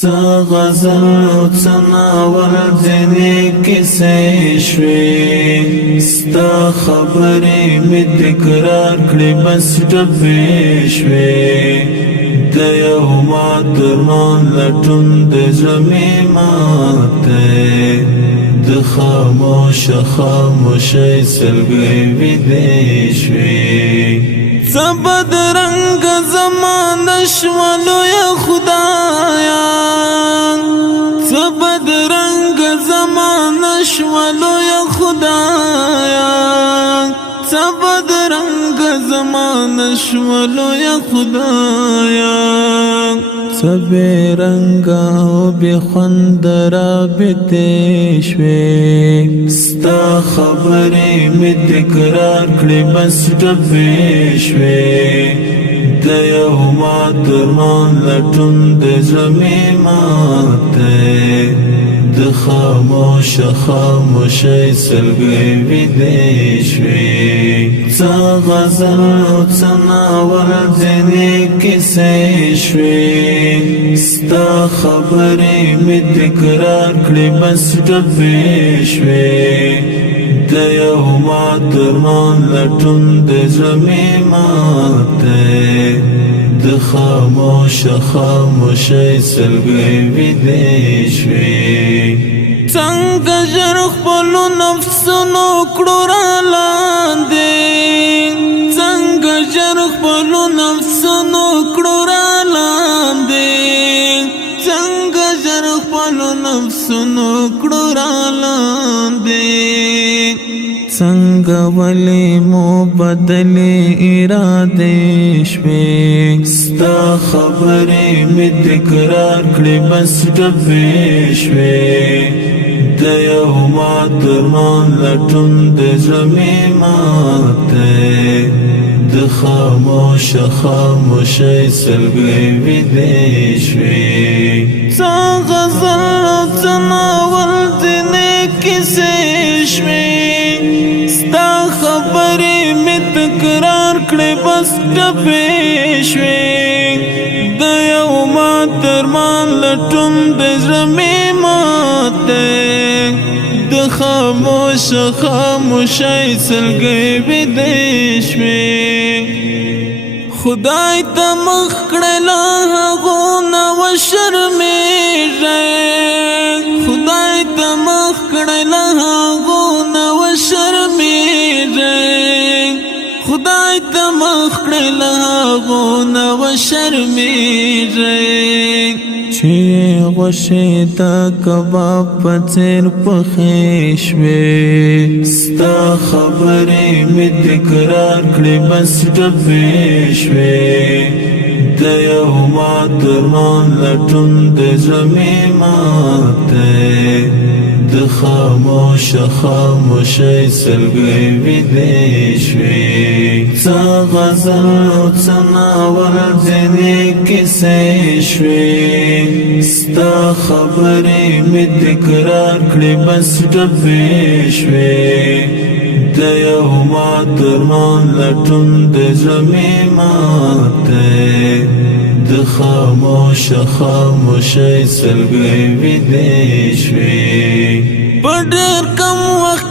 څه غزل او څه ناول ځینې کیسې شوې ستا خبرې مې تکرار کړې بس ډبې شوې د یو ماترمان لټون د زړه مې ماتی د خاموشۍ سلګۍ ویدې شوې څه بدرنګه زمانه شوه لویه خدایه څه بدرنګه زمانه شوه لویه خدایه څه بدرنګه زمانه شوه لویه خدایه څه بې رنګه او بې خونده رابطې شوې ستا خبرې مې تکرار کړې بس ډبې شوې د یو ماترمان لټون د زړه مې ماتی د خاموشۍ سلګۍ ویدې شوې څه غزل او څه ناول ځینې کیسې شوې ستا خبرې مې تکرار کړې بس ډبې شوې د یو ماترمان لټون د زړه مې ماتی د خاموشۍ سلګۍ ویدې شوې څنګه ژر خپلو نفسونو کړو رالاندې څنګه ژر خپلو نفسونو کړو رالاندې څنګه ژر خپلو نفسونو کړو رالاندې څنګه ولې مو بدلې ارادې شوې ستا خبرې مې تکرار کړې بس ډبې شوې د یو ماترمان لټون د زړه مې ماتی د خاموشۍ سلګۍ ویدې شوې څه غزل او څه ناول ځینې کیسې شوې ستا خبرې مې تکرار کړې بس ډبې شوې د یو ماترمان لټون د زړه مې ماتی د خاموشۍ سلګۍ ویدې شوې خدای ته مخ کړه له هغو نه وشرمېږئ خدای ته مخ کړه له هغو نه وشرمېږئ خدای ته مخ کړه له هغو نه وشرمېږئ چې غوښې د کباب په څېر پخې شوې ستا خبرې مې تکرار کړې بس ډبې شوې د یو ماترمان لټون د زړه مې ماتی د خاموشۍ سلګۍ ویدې شوې څه غزل او څه ناول ځینې کیسې شوې ستا خبرې مې تکرار کړې بس ډبې شوې د یو ماترمان لټون د زړه مې ماتی د خاموشۍ سلګۍ ویدې شوې په ډېر کم وخت